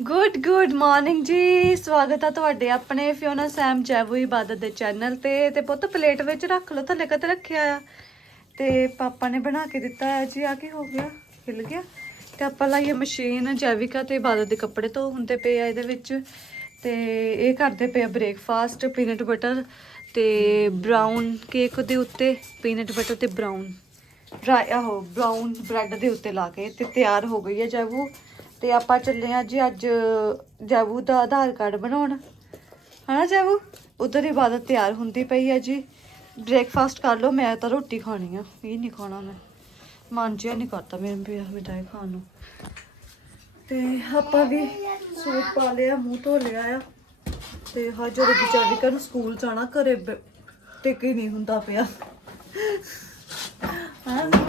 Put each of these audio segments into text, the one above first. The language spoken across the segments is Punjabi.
ਗੁੱਡ ਗੁੱਡ ਮਾਰਨਿੰਗ ਜੀ। ਸਵਾਗਤ ਆ ਤੁਹਾਡੇ ਆਪਣੇ ਫਿਓਨਾ ਸੈਮ ਜੈਵੂ ਇਬਾਦਤ ਦੇ ਚੈਨਲ ਤੇ। ਤੇ ਪੁੱਤ ਪਲੇਟ ਵਿੱਚ ਰੱਖ ਲਓ, ਥੱਲੇ ਕਦ ਰੱਖਿਆ ਆ। ਤੇ ਪਾਪਾ ਨੇ ਬਣਾ ਕੇ ਦਿੱਤਾ ਆ ਜੀ। ਆ ਕੀ ਹੋ ਗਿਆ? ਹਿੱਲ ਗਿਆ। ਤੇ ਆਪਾਂ ਲਾਈਏ ਮਸ਼ੀਨ ਜੈਵਿਕਾ ਤੇ ਇਬਾਦਤ ਦੇ ਕੱਪੜੇ ਧੋ ਹੁੰਦੇ ਪਏ ਆ ਇਹਦੇ ਵਿੱਚ। ਤੇ ਇਹ ਕਰਦੇ ਪਏ ਆ ਬ੍ਰੇਕਫਾਸਟ ਪੀਨਟ ਬਟਰ ਤੇ ਬ੍ਰਾਊਨ ਕੇਕ ਦੇ ਉੱਤੇ। ਪੀਨਟ ਬਟਰ ਤੇ ਬ੍ਰਾਊਨ ਡਰਾਈ ਆਹੋ ਬ੍ਰਾਊਨ ਬ੍ਰੈਡ ਦੇ ਉੱਤੇ ਲਾ ਕੇ ਤੇ ਤਿਆਰ ਹੋ ਗਈ ਹੈ ਜੈਵੂ ਤੇ ਆਪਾਂ ਚੱਲੇ ਆ ਜੀ ਅੱਜ ਜੈਵੂ ਦਾ ਆਧਾਰ ਕਾਰਡ ਬਣਾਉਣ। ਹਨਾ ਜੈਵੂ? ਉਧਰ ਇਬਾਦਤ ਤਿਆਰ ਹੁੰਦੀ ਪਈ ਆ ਜੀ। ਬ੍ਰੇਕਫਾਸਟ ਕਰ ਲਓ, ਮੈਂ ਤਾਂ ਰੋਟੀ ਖਾਣੀ ਆ। ਇਹ ਨਹੀਂ ਖਾਣਾ ਮੈਂ। ਮਨ ਜਿਹਾ ਨਹੀਂ ਕਰਦਾ ਮੇਰੇ ਵੀ ਵਿਦਾਈ ਖਾਣ ਨੂੰ। ਤੇ ਆਪਾਂ ਵੀ ਸੂਟ ਪਾ ਲਿਆ, ਮੂੰਹ ਧੋ ਲਿਆ ਆ। ਤੇ ਹਾਂ ਜਦੋਂ ਵਿਚਾਰੀ ਨੂੰ ਸਕੂਲ ਜਾਣਾ, ਘਰੇ ਬ- ਟਿਕ ਹੀ ਨਹੀਂ ਹੁੰਦਾ ਪਿਆ। ਹਾਂ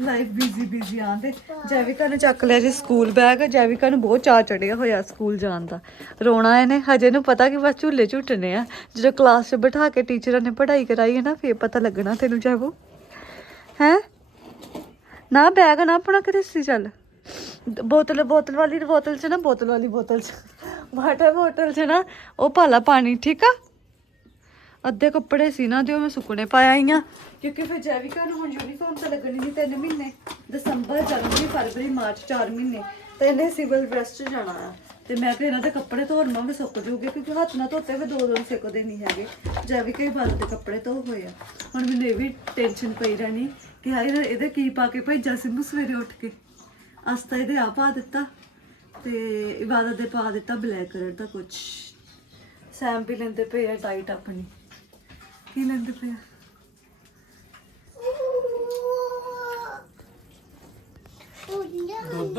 ਲਾਈਫ ਬਿਜ਼ੀ ਬਿਜ਼ੀ ਆਂਦੇ ਜੈਵਿਕਾ ਨੇ ਚੱਕ ਲਿਆ ਜੀ ਸਕੂਲ ਬੈਗ। ਜੈਵਿਕਾ ਨੂੰ ਬਹੁਤ ਚਾਅ ਚੜਿਆ ਹੋਇਆ ਸਕੂਲ ਜਾਣ ਦਾ। ਰੋਣਾ ਇਹਨੇ। ਹਜੇ ਨੂੰ ਪਤਾ ਕਿ ਬਸ ਝੂਲੇ ਝੂਟਣੇ ਆ। ਜਦੋਂ ਕਲਾਸ 'ਚ ਬਿਠਾ ਕੇ ਟੀਚਰਾਂ ਨੇ ਪੜ੍ਹਾਈ ਕਰਾਈ ਹੈ ਨਾ ਫੇਰ ਪਤਾ ਲੱਗਣਾ ਤੈਨੂੰ ਜਾਵੋ। ਹੈ? ਨਾ ਬੈਗ ਨਾ ਆਪਣਾ ਕਿਤੇ ਸੀ ਚੱਲ। ਬੋਤਲ ਬੋਤਲ ਵਾਲੀ ਬੋਤਲ 'ਚ ਨਾ ਬੋਤਲ ਵਾਲੀ ਬੋਤਲ 'ਚ। ਵਾਟਰ ਬੋਤਲ 'ਚ ਨਾ। ਉਹ ਭਾਲਾ ਪਾਣੀ ਠੀਕ ਆ? ਅੱਧੇ ਕੱਪੜੇ ਸੀ ਨਾ ਤੇ ਉਹ ਮੈਂ ਸੁੱਕਣੇ ਪਾਇਆ ਆਈਆਂ ਕਿਉਂਕਿ ਫਿਰ ਜੈਵਿਕਾ ਨੂੰ ਹੁਣ ਯੂਨੀਫਾਰਮ ਤਾਂ ਲੱਗਣੀ ਨਹੀਂ ਤਿੰਨ ਮਹੀਨੇ। ਦਸੰਬਰ, ਜਨਵਰੀ, ਫਰਵਰੀ, ਮਾਰਚ 4 ਮਹੀਨੇ। ਤੇ ਇਹਨੇ ਸਿਵਲ ਡਰੈਸ 'ਚ ਜਾਣਾ ਆ। ਤੇ ਮੈਂ ਕਿਹਾ ਇਹਨਾਂ ਦੇ ਕੱਪੜੇ ਧੋਣ ਵੀ ਸੁੱਕ ਜੂਗੇ ਕਿਉਂਕਿ ਹੱਥ ਨਾਲ ਧੋਤੇ ਵੀ ਦੋ ਦਿਨ ਸਿੱਕਦੇ ਨਹੀਂ ਹੈਗੇ। ਜੈਵਿਕਾ ਹੀ ਬਾਲ ਦੇ ਕੱਪੜੇ ਧੋ ਹੋਏ ਆ। ਹੁਣ ਮੈਨੂੰ ਇਹ ਵੀ ਟੈਨਸ਼ਨ ਪਈ ਰਹਿਣੀ ਕਿ ਹਾਏ, ਇਹਦੇ- ਕੀ ਪਾ ਕੇ ਭੇਜਾਂ ਸਿੰਮੂ ਸਵੇਰੇ ਉੱਠ ਕੇ? ਅਸਤਾ ਇਹਦੇ ਆ ਪਾ ਦਿੱਤਾ। ਤੇ ਇਬਾਦਤ ਦੇ ਪਾ ਦਿੱਤਾ ਬਲੈਕ ਕਲਰ ਦਾ ਕੁਝ ਸੈਮ ਵੀ ਲੈਂਦੇ ਪਏ ਆ ਟਾਈਟ ਆਪਣੀ। ਕੀ ਲੈਂਦੇ ਪਏ ਆ? ਦੁੱਧ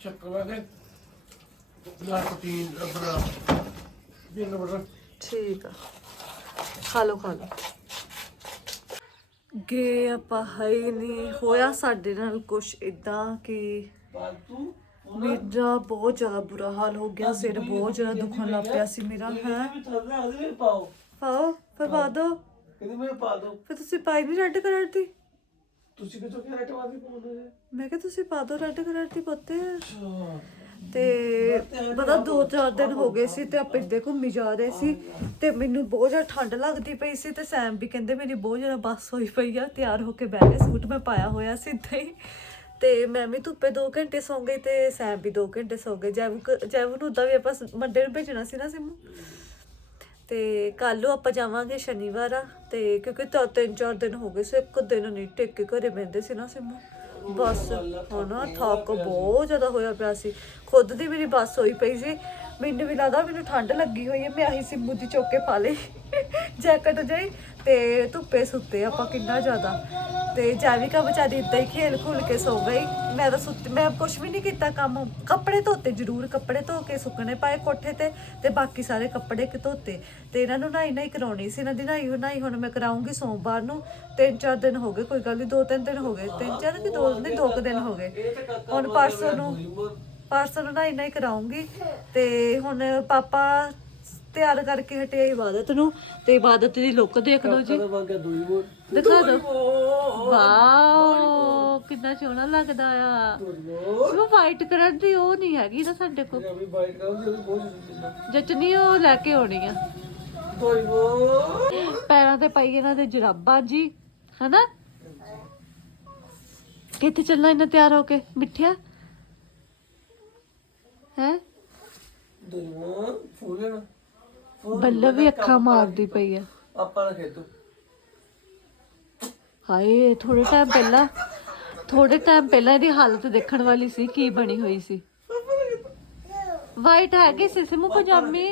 ਸ਼ੱਕਰ ਦੇ ਨਾਲ ਪ੍ਰੋਟੀਨ ਆਪਣਾ ਬਿੰਨ ਬਟਰ ਠੀਕ ਆ। ਖਾ ਲਓ ਖਾ ਲਓ। ਗੇ ਆਪਾਂ ਹੈ ਹੀ ਨਹੀਂ। ਹੋਇਆ ਸਾਡੇ ਨਾਲ ਕੁਛ ਇਦਾਂ ਕਿ ਪਾਲਤੂ ਮੇਰਾ ਬਹੁਤ ਜ਼ਿਆਦਾ ਬੁਰਾ ਹਾਲ ਹੋ ਗਿਆ। ਸਿਰ ਬਹੁਤ ਜ਼ਿਆਦਾ ਦੁਖਣ ਲੱਗ ਪਿਆ ਸੀ ਮੇਰਾ ਹੈ? ਪਾਓ। ਪਾਓ। ਫਿਰ ਪਾ ਦੋ। ਕਹਿੰਦੇ ਮੈਂ ਪਾ ਦੋ। ਫਿਰ ਤੁਸੀਂ ਪਾਈ ਨਹੀਂ ਰੈੱਡ ਕਲਰ ਦੀ? ਤੁਸੀਂ ਕਿਥੋਂ ਕਿ ਰਟਵਾ ਕੇ ਪਾਉਂਦੇ ਨੇ ਮੈਂ ਕਿਹਾ ਤੁਸੀਂ ਪਾ ਦੋ ਰੈੱਡ ਕਲਰ ਦੀ ਪੁੱਤੇ। ਅੱਛਾ। ਤੇ ਪਤਾ ਦੋ ਚਾਰ ਦਿਨ ਹੋ ਗਏ ਸੀ ਤੇ ਆਪਾਂ ਇੱਦੇ ਘੁੰਮੀ ਜਾ ਰਹੇ ਸੀ। ਤੇ ਮੈਨੂੰ ਬਹੁਤ ਜ਼ਿਆਦਾ ਠੰਡ ਲੱਗਦੀ ਪਈ ਸੀ ਤੇ ਸੈਮ ਵੀ ਕਹਿੰਦੇ ਮੇਰੀ ਬਹੁਤ ਜ਼ਿਆਦਾ ਬੱਸ ਹੋਈ ਪਈ ਆ ਤਿਆਰ ਹੋ ਕੇ ਗਏ। ਸੂਟ ਮੈਂ ਪਾਇਆ ਹੋਇਆ ਸੀ ਏਦਾਂ ਹੀ। ਤੇ ਮੈਂ ਵੀ ਧੁੱਪੇ 2 ਘੰਟੇ ਸੌਂ ਗਈ ਤੇ ਸੈਮ ਵੀ 2 ਘੰਟੇ ਸੌ ਗਏ। ਜੈਵੂ ਜੈਵੂ ਨੂੰ ਉਦਾਂ ਵੀ ਆਪਾਂ ਮੰਡੇ ਨੂੰ ਭੇਜਣਾ ਸੀ ਨਾ ਸਿਮੂ। ਤੇ ਕੱਲ ਨੂੰ ਆਪਾਂ ਜਾਵਾਂਗੇ ਸ਼ਨੀਵਾਰ ਆ, ਤੇ ਕਿਉਂਕਿ ਤਾਂ ਤਿੰਨ ਚਾਰ ਦਿਨ ਹੋ ਗਏ ਸੀ, ਇੱਕ ਦਿਨ ਨਹੀਂ ਟਿਕ ਕੇ ਘਰੇ ਬੈੰਦੇ ਸੀ ਨਾ ਸਿਮੂ। ਬੱਸ ਹਨਾ ਥੱਕ ਬਹੁਤ ਜ਼ਿਆਦਾ ਹੋਇਆ ਪਿਆ ਸੀ। ਖੁਦ ਦੀ ਮੇਰੀ ਬੱਸ ਹੋਈ ਪਈ ਸੀ, ਮੈਨੂੰ ਵੀ ਲੱਗਦਾ ਮੈਨੂੰ ਠੰਡ ਲੱਗੀ ਹੋਈ ਹੈ ਮੈਂ ਆਹੀ ਸਿਮੂ ਦੀ ਚੁੱਕ ਪਾ ਲਈ। ਜੈਕਟ ਜਾਈ ਤੇ ਧੁੱਪੇ ਸੁੱਤੇ ਆਪਾਂ ਕਿੰਨਾ ਜ਼ਿਆਦਾ। ਤੇ ਜਾਵਿਕਾ ਵਿਚਾਰੀ ਏਦਾਂ ਹੀ ਖੇਲ ਖੁੱਲ ਕੇ ਸੋ ਗਈ। ਮੈਂ ਤਾਂ ਸੁੱਤੀ ਮੈਂ ਕੁਝ ਵੀ ਨਹੀਂ ਕੀਤਾ ਕੰਮ। ਕੱਪੜੇ ਧੋਤੇ ਜ਼ਰੂਰ, ਕੱਪੜੇ ਧੋ ਕੇ ਸੁੱਕਣੇ ਪਾਏ ਕੋਠੇ ਤੇ ਤੇ ਬਾਕੀ ਸਾਰੇ ਕੱਪੜੇ ਕਿ ਧੋਤੇ। ਤੇ ਇਹਨਾਂ ਨੂੰ ਨਹਾਈ ਨਹੀਂ ਕਰਾਉਣੀ ਸੀ। ਇਹਨਾਂ ਦੀ ਨਹਾਈ ਨਹਾਈ ਹੁਣ ਮੈਂ ਕਰਾਉਂਗੀ ਸੋਮਵਾਰ ਨੂੰ। ਤਿੰਨ ਚਾਰ ਦਿਨ ਹੋ ਗਏ, ਕੋਈ ਗੱਲ ਨਹੀਂ, ਦੋ ਤਿੰਨ ਦਿਨ ਹੋ ਗਏ। ਤਿੰਨ ਚਾਰ ਕਿ ਦੋ ਨਹੀਂ, ਦੋ ਕੁ ਦਿਨ ਹੋ ਗਏ। ਹੁਣ ਪਰਸੋਂ ਨੂੰ ਪਰਸੋਂ ਨੂੰ ਨਹਾਈ ਨਹੀਂ ਕਰਾਉਂਗੀ ਤੇ ਹੁਣ ਪਾਪਾ ਤਿਆਰ ਕਰਕੇ ਹਟਿਆ ਇਬਾਦਤ ਨੂੰ ਤੇ ਇਬਾਦਤ ਦੀ ਲੁੱਕ ਦੇਖ ਲਓ ਜੀ। ਦਿਖਾ ਦੋ ਵਾਓ ਕਿੰਨਾ ਸੋਹਣਾ ਲੱਗਦਾ ਆ। ਉਹ ਵਾਈਟ ਕਲਰ ਦੀ ਉਹ ਨਹੀਂ ਹੈਗੀ ਨਾ ਸਾਡੇ ਕੋਲ। ਜਚਨੀ ਉਹ ਲੈ ਕੇ ਆਉਣੀ ਆ। ਪੈਰਾਂ ਤੇ ਪਾਈ ਇਹਨਾਂ ਦੇ ਜਰਾਬਾਂ ਜੀ ਹਨਾ? ਕਿੱਥੇ ਚੱਲਣਾ ਇਹਨਾਂ ਤਿਆਰ ਹੋ ਕੇ? ਮਿੱਠਿਆ? ਹੈ? ਦੋਈ ਮੋੜ। ਫੂਲ ਲੈਣਾ। ਬੱਲਾ ਵੀ ਅੱਖਾਂ ਮਾਰਦੀ ਪਈ ਆ। ਆਪਾਂ ਖੇਤੋ ਹਾਏ ਥੋੜੇ ਟਾਈਮ ਪਹਿਲਾਂ ਥੋੜੇ ਟਾਈਮ ਪਹਿਲਾਂ ਇਹਦੀ ਹਾਲਤ ਦੇਖਣ ਵਾਲੀ ਸੀ ਕੀ ਬਣੀ ਹੋਈ ਸੀ। ਵਾਈਟ ਹੈਗੀ ਸੀ ਸਿਮੂ ਪਜਾਮੀ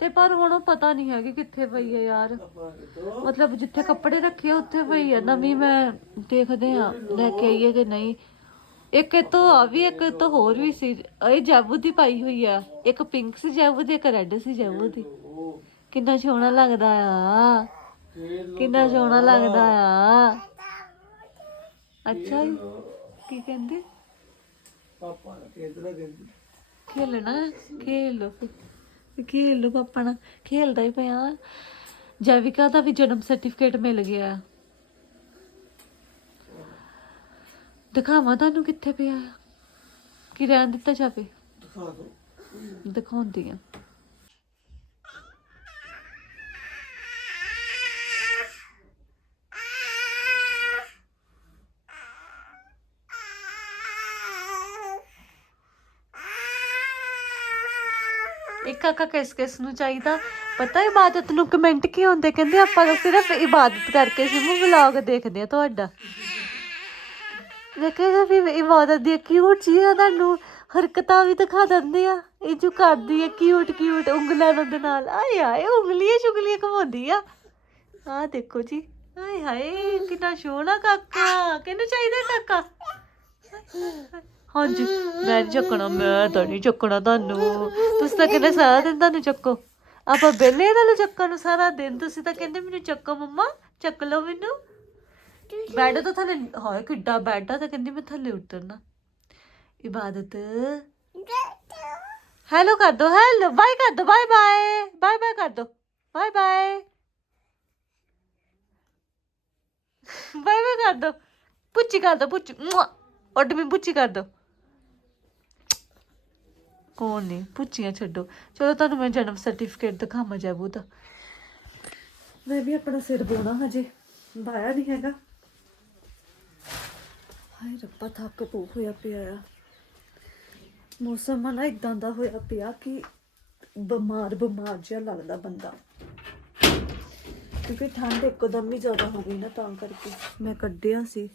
ਤੇ ਪਰ ਹੁਣ ਉਹ ਪਤਾ ਨਹੀਂ ਹੈਗੀ ਕਿੱਥੇ ਪਈ ਹੈ ਯਾਰ। ਮਤਲਬ ਜਿੱਥੇ ਕੱਪੜੇ ਰੱਖੇ ਆ, ਉੱਥੇ ਪਈ ਹੈ ਨਵੀਂ ਮੈਂ ਦੇਖਦੇ ਆ ਲੈ ਕੇ ਆਈਏ ਕਿ ਨਹੀਂ। ਇੱਕ ਇਹ ਤੋਂ ਆ ਵੀ ਇੱਕ ਤੋਂ ਹੋਰ ਵੀ ਸੀ। ਇਹ ਜੈਬੂ ਦੀ ਪਾਈ ਹੋਈ ਆ। ਇੱਕ ਪਿੰਕ ਸੀ ਜੈਬੂ ਦੀ ਇੱਕ ਰੈੱਡ ਸੀ ਜੈਬੂ ਦੀ। ਕਿੰਨਾ ਸੋਹਣਾ ਲੱਗਦਾ ਆ। ਕਿੰਨਾ ਸੋਹਣਾ ਲੱਗਦਾ ਆ। ਅੱਛਾ ਜੀ ਕੀ ਕਹਿੰਦੇ? ਪਾਪਾ ਖੇਤਰਾ ਕਹਿੰਦੀ ਖੇਲਣਾ? ਖੇਲ ਲੋ ਫਿਰ। ਖੇਲ ਲੋ ਪਾਪਾ ਨਾਲ। ਖੇਲਦਾ ਹੀ ਪਿਆ। ਜੈਵਿਕਾ ਦਾ ਵੀ ਜਨਮ ਸਰਟੀਫਿਕੇਟ ਮਿਲ ਗਿਆ। ਦਿਖਾਵਾਂ ਤੁਹਾਨੂੰ ਕਿੱਥੇ ਪਿਆ। ਕਿ ਰਹਿਣ ਦਿੱਤਾ ਜਾਵੇ? ਦਿਖਾ ਦਿਖਾਉਂਦੀ ਆ। ਇੱਕ ਕਾਕਾ ਕਿਸ ਕਿਸ ਨੂੰ ਚਾਹੀਦਾ? ਪਤਾ ਇਬਾਦਤ ਨੂੰ ਕਮੈਂਟ ਕੀ ਹੁੰਦੇ? ਕਹਿੰਦੇ ਆਪਾਂ ਤਾਂ ਸਿਰਫ ਇਬਾਦਤ ਕਰਕੇ ਸਿਮੂ ਵਲੌਗ ਦੇਖਦੇ ਆ ਤੁਹਾਡਾ। ਦੇਖੇਗਾ ਵੀ ਇਬਾਦਤ ਦੀ ਕਿਊਟ ਚੀਜ਼ਾਂ ਤੁਹਾਨੂੰ ਹਰਕਤਾਂ ਵੀ ਦਿਖਾ ਦਿੰਦੇ ਆ। ਇਹ ਜੋ ਕਰਦੀ ਹੈ ਕਿਊਟ ਕਿਊਟ ਉਂਗਲਾਂ ਦੇ ਨਾਲ। ਆਏ ਆਏ ਉਂਗਲੀਆਂ ਚੁਗਲੀਆਂ ਘਮਾਉਂਦੀ ਆ। ਆਹ ਦੇਖੋ ਜੀ। ਆਏ ਹਾਏ, ਕਿੰਨਾ ਸੋਹਣਾ ਕਾਕਾ। ਕਿਹਨੂੰ ਚਾਹੀਦਾ ਕਾਕਾ? ਹਾਂਜੀ। ਮੈਂ ਨੀ ਚੱਕਣਾ ਮੈਂ ਤਾਂ ਨਹੀਂ ਚੱਕਣਾ ਤੁਹਾਨੂੰ। ਤੁਸੀਂ ਤਾਂ ਕਹਿੰਦੇ ਸਾਰਾ ਦਿਨ ਤੁਹਾਨੂੰ ਚੱਕੋ। ਆਪਾਂ ਬੇਲੇ ਨਾਲ ਚੱਕਣ ਨੂੰ ਸਾਰਾ ਦਿਨ। ਤੁਸੀਂ ਤਾਂ ਕਹਿੰਦੇ ਮੈਨੂੰ ਚੱਕੋ ਮੰਮਾ ਚੱਕ ਲਓ ਮੈਨੂੰ। ਬੈੱਡ ਤੋਂ ਥੱਲੇ ਹਾਏ ਕਿੱਡਾ ਬੈੱਡ ਆ ਤਾਂ ਕਹਿੰਦੀ ਮੈਂ ਥੱਲੇ ਉਤਰਨਾ। ਇਬਾਦਤ। ਹੈਲੋ ਕਰ ਦੋ ਹੈਲੋ ਬਾਏ ਕਰ ਦੋ ਬਾਏ ਬਾਏ ਬਾਏ ਬਾਏ ਕਰ ਦੋ ਬਾਏ ਬਾਏ। ਬਾਏ ਬਾਏ ਕਰ ਦੋ। ਪੁੱਚੀ ਕਰ ਦੋ ਪੁੱਚੀ ਉੱਡ ਵੀ ਪੁੱਚੀ ਕਰ ਦੋ। ਕੌਣ ਨਹੀਂ ਪੁੱਛੀਆਂ ਛੱਡੋ। ਚਲੋ, ਤੁਹਾਨੂੰ ਮੈਂ ਜਨਮ ਸਰਟੀਫਿਕੇਟ ਦਿਖਾਵਾਂ ਜਾਬੂ ਦਾ ਮੈਂ ਵੀ ਆਪਣਾ ਸਿਰ ਬੋਣਾ ਹਜੇ। ਬਾਇਆ ਨਹੀਂ ਹੈਗਾ। ਹਾਏ ਰੱਬਾ, ਥੱਕ ਪੋ ਹੋਇਆ ਪਿਆ ਆ। ਮੌਸਮ ਨਾ ਇਦਾਂ ਦਾ ਹੋਇਆ ਪਿਆ ਕਿ ਬਿਮਾਰ ਬਿਮਾਰ ਜਿਹਾ ਲੱਗਦਾ ਬੰਦਾ। ਕਿਉਂਕਿ ਠੰਡ ਇੱਕਦਮ ਹੀ ਜ਼ਿਆਦਾ ਹੋ ਗਈ ਨਾ, ਤਾਂ ਕਰਕੇ। ਮੈਂ ਕੱਢਿਆ ਸੀ।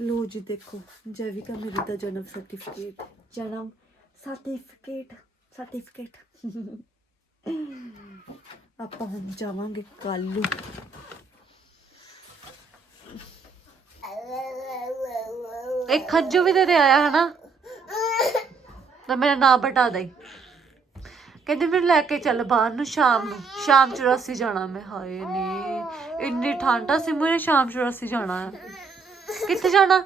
ਲੋ ਜੀ, ਦੇਖੋ ਜੈਵਿਕਾ ਮੇਰੀ ਦਾ ਜਨਮ ਸਰਟੀਫਿਕੇਟ ਜਨਮ ਸਰਟੀਫਿਕੇਟ ਸਰਟੀਫਿਕੇਟ ਆਪਾਂ ਹੁਣ ਜਾਵਾਂਗੇ ਕੱਲ ਨੂੰ। ਇੱਕ ਖੱਜੂ ਵੀ ਤੇ ਆਇਆ ਹਨਾ? ਤਾਂ ਮੇਰਾ ਨਾਂ ਬਟਾ ਦੇ। ਕਹਿੰਦੇ ਮੈਨੂੰ ਲੈ ਕੇ ਚੱਲ ਬਾਹਰ ਨੂੰ ਸ਼ਾਮ ਨੂੰ। ਸ਼ਾਮ 84 ਜਾਣਾ ਮੈਂ, ਹਾਏ ਨੀ। ਇੰਨੀ ਠੰਡ ਆ ਸੀ ਮੇਰੇ ਸ਼ਾਮ 84 ਜਾਣਾ ਕਿੱਥੇ ਜਾਣਾ?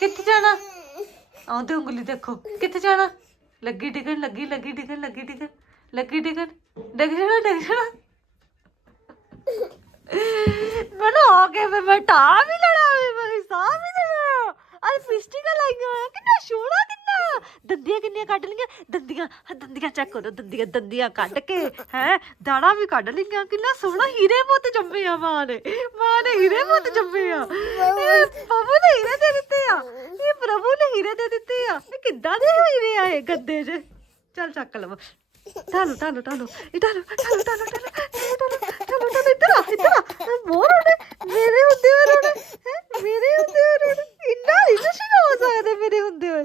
ਕਿੱਥੇ ਜਾਣਾ? ਆਉਂਦੇ ਉਂਗਲੀ ਦੇਖੋ। ਕਿੱਥੇ ਜਾਣਾ? ਲੱਗੀ ਡਿਗਣ, ਲੱਗੀ ਲੱਗੀ ਡਿਗਣ ਲੱਗੀ ਡਿਗਣ ਲੱਗੀ ਡਿਗਣ। ਡਿੱਗ ਜਾਣਾ ਡਿੱਗ ਜਾਣਾ। ਮੈਨੂੰ ਆ ਕੇ ਮੈਂ ਮੈਂ ਟਾ ਵੀ ਲੜਾ ਮੈਂ ਹਿਸਾਬ ਵੀ ਦੇਣਾ ਅਰੇ ਫਿਸਟਿਕਾ ਲਾਈਆਂ ਹੋਇਆ ਕਿੰਨਾ ਸੋਹਣਾ ਦੰਦੀਆਂ ਕਿੰਨੀਆਂ ਕੱਢ ਲਈਆਂ? ਦੰਦੀਆਂ ਹਾਂ, ਦੰਦੀਆਂ ਚੈੱਕ ਕਰੋ ਦੰਦੀਆਂ ਦੰਦੀਆਂ ਕੱਢ ਕੇ ਹੈ ਦਾੜਾ ਵੀ ਕੱਢ ਲਈਆਂ ਕਿੰਨਾ ਸੋਹਣਾ ਹੀਰੇ ਪੁੱਤ ਜੰਮੇ ਆ ਮਾਂ ਨੇ ਮਾਂ ਨੇ ਹੀਰੇ ਪੁੱਤ ਜੰਮੇ ਆ। ਇਹ ਪ੍ਰਭੂ ਨੇ ਹੀਰੇ ਦੇ ਦਿੱਤੇ ਆ ਇਹ ਪ੍ਰਭੂ ਨੇ ਹੀਰੇ ਦੇ ਦਿੱਤੇ ਆ। ਇਹ ਕਿੱਦਾਂ ਦੇ ਹੀਰੇ ਆ ਗੱਦੇ 'ਚ ਚੱਲ ਚੱਕ ਲਵੋ। ਤੁਹਾਨੂੰ ਤੁਹਾਨੂੰ ਤੁਹਾਨੂੰ ਇਹ ਟਾਲੋ ਟਾਲੋ ਟਾਲੋ ਟਾਲੋ ਟਾਲੋ ਟਾਲੋ ਇੱਧਰ ਆ ਇੱਧਰ ਆ। ਮੋਰ ਉਹਨੇ ਮੇਰੇ ਹੁੰਦੇ ਹੋਏ ਰੋਣੇ ਮੇਰੇ ਹੁੰਦੇ ਹੋਏ ਰੋਣੇ। ਇੰਨਾ ਨਹੀਂ ਤੁਸੀਂ ਹੋ ਸਕਦੇ ਮੇਰੇ ਹੁੰਦੇ ਹੋਏ।